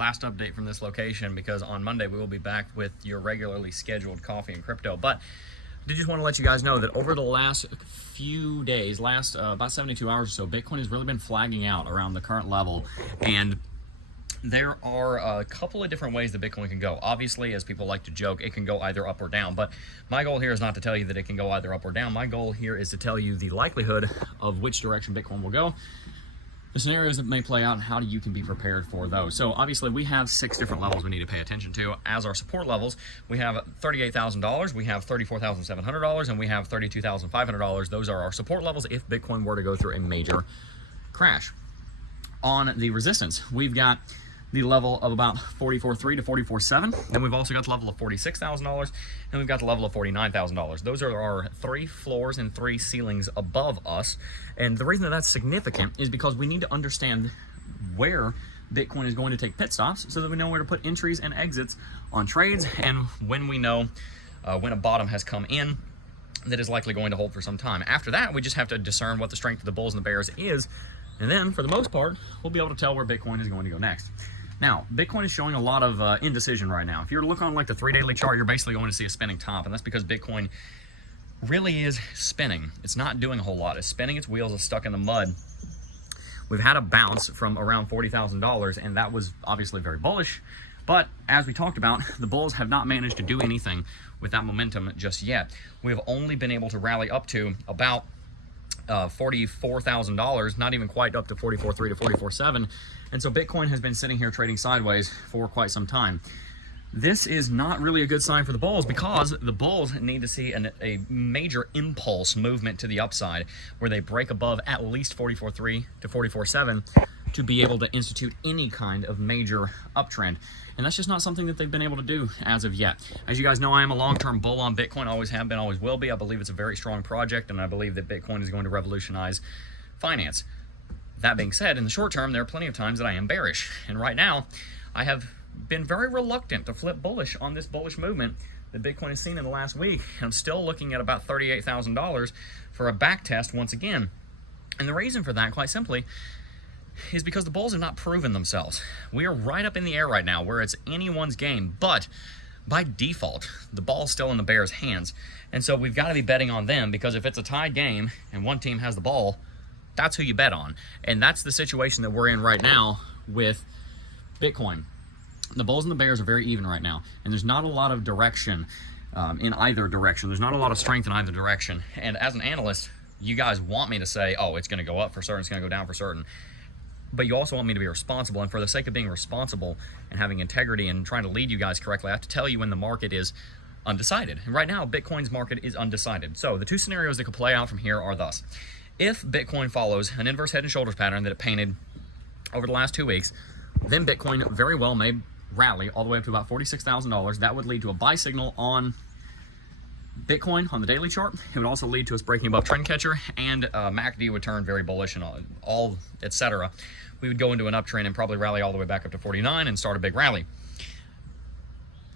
last update from this location, because on Monday we will be back with your regularly scheduled coffee and crypto. But I did just want to let you guys know that over the last few days, about 72 hours or so, Bitcoin has really been flagging out around the current level, and there are a couple of different ways that Bitcoin can go. Obviously, as people like to joke, it can go either up or down, but my goal here is not to tell you that it can go either up or down. My goal here is to tell you the likelihood of which direction Bitcoin will go, the scenarios that may play out, and how you can be prepared for those. So obviously we have 6 different levels we need to pay attention to. As our support levels, we have $38,000, we have $34,700, and we have $32,500. Those are our support levels if Bitcoin were to go through a major crash. On the resistance, we've got the level of about 44.3 to 44.7. Then we've also got the level of $46,000, and we've got the level of $49,000. Those are our 3 floors and 3 ceilings above us. And the reason that that's significant is because we need to understand where Bitcoin is going to take pit stops so that we know where to put entries and exits on trades, and when we know when a bottom has come in that is likely going to hold for some time. After that, we just have to discern what the strength of the bulls and the bears is, and then for the most part, we'll be able to tell where Bitcoin is going to go next. Now, Bitcoin is showing a lot of indecision right now. If you're looking on like the 3 daily chart, you're basically going to see a spinning top, and that's because Bitcoin really is spinning. It's not doing a whole lot. It's spinning its wheels, it's stuck in the mud. We've had a bounce from around $40,000, and that was obviously very bullish. But as we talked about, the bulls have not managed to do anything with that momentum just yet. We've only been able to rally up to about $44,000, not even quite up to 44.3 to 44.7. And so Bitcoin has been sitting here trading sideways for quite some time. This is not really a good sign for the bulls, because the bulls need to see a major impulse movement to the upside where they break above at least 44.3 to 44.7 to be able to institute any kind of major uptrend. And that's just not something that they've been able to do as of yet. As you guys know, I am a long-term bull on Bitcoin, always have been, always will be. I believe it's a very strong project, and I believe that Bitcoin is going to revolutionize finance. That being said, in the short term, there are plenty of times that I am bearish. And right now, I have been very reluctant to flip bullish on this bullish movement that Bitcoin has seen in the last week. I'm still looking at about $38,000 for a back test once again. And the reason for that, quite simply, is because the bulls have not proven themselves. We are right up in the air right now where it's anyone's game, but by default, the ball's still in the bears' hands. And so we've got to be betting on them, because if it's a tied game and one team has the ball, that's who you bet on. And that's the situation that we're in right now with Bitcoin. The bulls and the bears are very even right now, and there's not a lot of direction in either direction. There's not a lot of strength in either direction. And as an analyst, you guys want me to say, oh, it's going to go up for certain, it's going to go down for certain. But you also want me to be responsible, and for the sake of being responsible and having integrity and trying to lead you guys correctly, I have to tell you when the market is undecided. And right now, Bitcoin's market is undecided. So the 2 scenarios that could play out from here are thus. If Bitcoin follows an inverse head and shoulders pattern that it painted over the last 2 weeks, then Bitcoin very well may rally all the way up to about $46,000. That would lead to a buy signal on Bitcoin on the daily chart. It would also lead to us breaking above trend catcher, and MACD would turn very bullish, and all etc. We would go into an uptrend and probably rally all the way back up to 49 and start a big rally.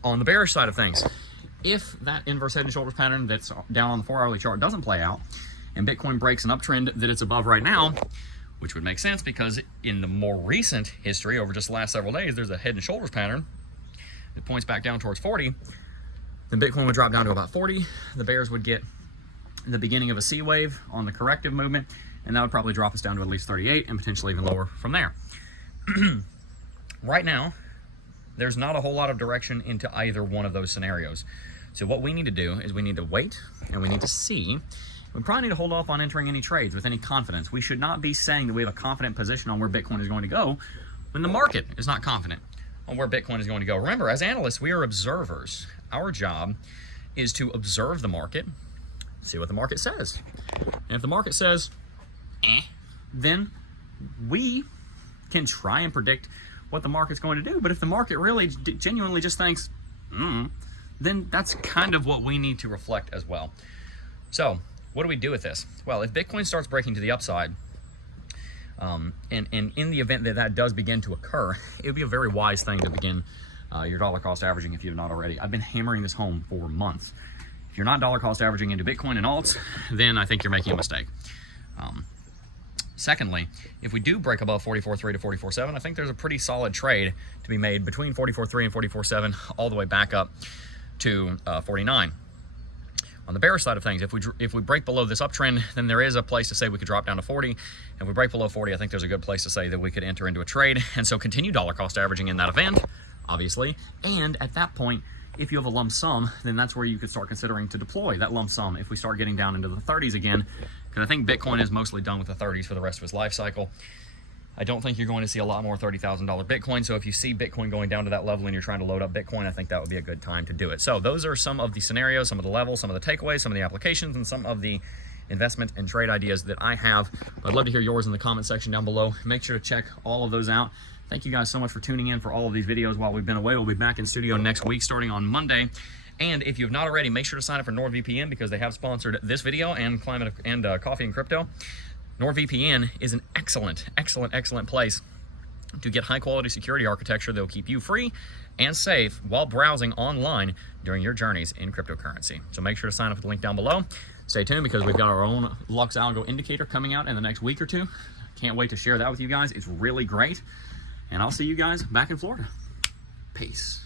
On the bearish side of things, if that inverse head and shoulders pattern that's down on the 4-hourly chart doesn't play out, and Bitcoin breaks an uptrend that it's above right now, which would make sense because in the more recent history, over just the last several days, there's a head and shoulders pattern that points back down towards 40, then Bitcoin would drop down to about 40. The bears would get the beginning of a C wave on the corrective movement, and that would probably drop us down to at least 38 and potentially even lower from there. Right now, there's not a whole lot of direction into either one of those scenarios. So what we need to do is we need to wait, and we need to see. We probably need to hold off on entering any trades with any confidence. We should not be saying that we have a confident position on where Bitcoin is going to go when the market is not confident on where Bitcoin is going to go. Remember, as analysts, we are observers. Our job is to observe the market, see what the market says. And if the market says, then we can try and predict what the market's going to do. But if the market really genuinely just thinks, then that's kind of what we need to reflect as well. So what do we do with this? Well, if Bitcoin starts breaking to the upside, and in the event that that does begin to occur, it would be a very wise thing to begin your dollar cost averaging if you've not already. I've been hammering this home for months. If you're not dollar cost averaging into Bitcoin and alts, then I think you're making a mistake. Secondly, if we do break above 44.3 to 44.7, I think there's a pretty solid trade to be made between 44.3 and 44.7 all the way back up to 49. On the bearish side of things, if we break below this uptrend, then there is a place to say we could drop down to 40. If we break below 40, I think there's a good place to say that we could enter into a trade. And so continue dollar cost averaging in that event, obviously. And at that point, if you have a lump sum, then that's where you could start considering to deploy that lump sum if we start getting down into the 30s again. Because I think Bitcoin is mostly done with the 30s for the rest of its life cycle. I don't think you're going to see a lot more $30,000 Bitcoin. So if you see Bitcoin going down to that level and you're trying to load up Bitcoin, I think that would be a good time to do it. So those are some of the scenarios, some of the levels, some of the takeaways, some of the applications, and some of the investment and trade ideas that I have. I'd love to hear yours in the comment section down below. Make sure to check all of those out. Thank you guys so much for tuning in for all of these videos while we've been away. We'll be back in studio next week starting on Monday. And if you've not already, make sure to sign up for NordVPN because they have sponsored this video and Climate and Coffee and Crypto. NordVPN is an excellent place to get high quality security architecture that will keep you free and safe while browsing online during your journeys in cryptocurrency. So make sure to sign up with the link down below. Stay tuned because we've got our own Lux Algo indicator coming out in the next week or two. Can't wait to share that with you guys. It's really great. And I'll see you guys back in Florida. Peace.